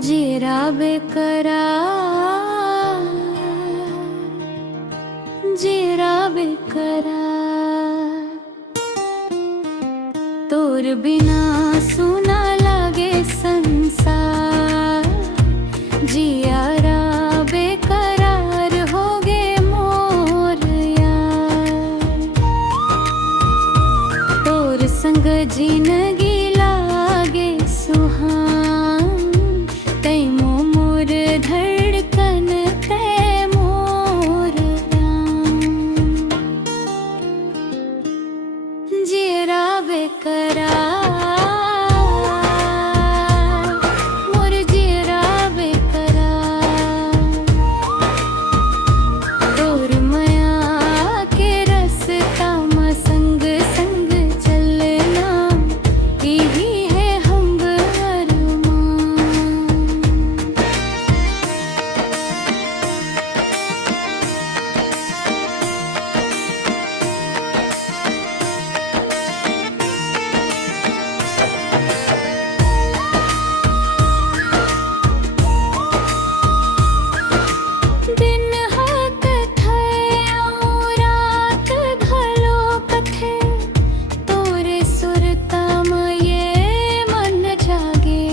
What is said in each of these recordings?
जीरा बेकरार, जीरा बेकरार। तोर बिना सुना लागे संसार, जियारा बेकरार हो गे मोर यार। तोर संग जिंदगी लागे सुहान, तैमो मोर धड़कन ते मोर राम। जीरा बेकरार, मोर जीरा बेकरार। तोर माया के रस्ता में संग संग चलना, यही है हमर अरमान। दिन हाथ थे रात घलो कथे, तोरे सुरता में ये मन जागे।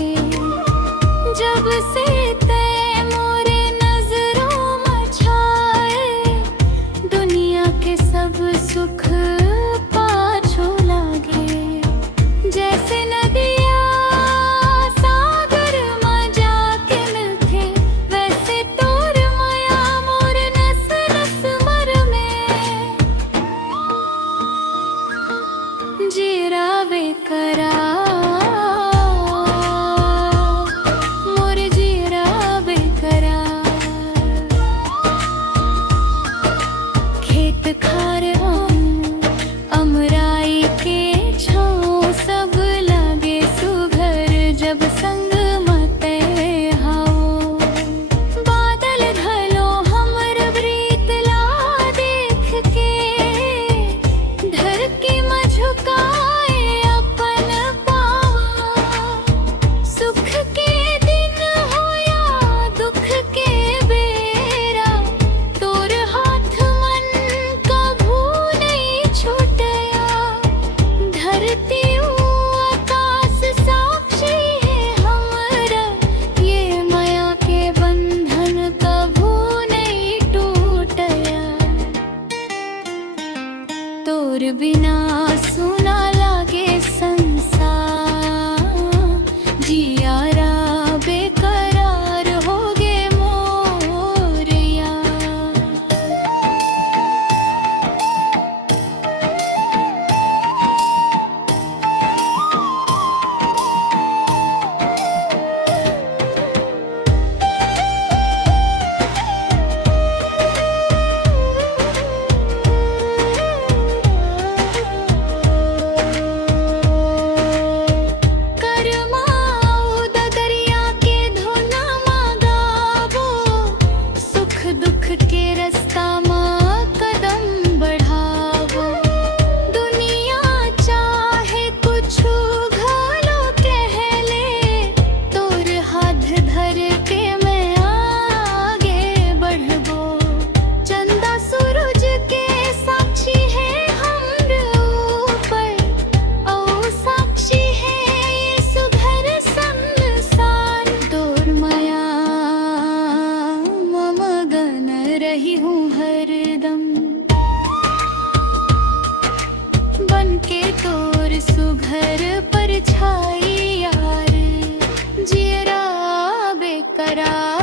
जब से ते मोरे नजरों में छाए, दुनिया के सब सुख पाछो लागे। जैसे नदिया सागर में जाके मिलथे, वैसे तोर माया मोर नस नस मर में। जीरा बेकरार, मोर जीरा बेकरार। खेत खार अमराई के छाँव सब लागे सुघर, जब संग मते हाओ। बादल घलो हमर प्रीत ला देख के, धरती में झुकाए अपन पाँव। सुख के दिन हो या दुख के बेरा, तोर हाथ मन कभू नहीं छूटया। धरती आकाश साक्षी है हमरा, ये माया के बंधन कभू नहीं टूटया। तोर बिना सुना लागे संसार, जियारा बेकरार हो गे मोर यार। करमाऊ दरिया के धुना मा गावो, सुख दुख के रास्ता में कदम बढ़ावो। दुनिया चाहे कुछु घलो कहले, तोर हाथ धर के मैं आगे बढ़बो। चंदा सूरज के साक्षी है हमरे ऊपर, ओ साक्षी है ये सुघर संसार। तोर माया में मगन रही हूँ हरदम, बन के तोर सुघर परछाई यार। जीरा बेकरार।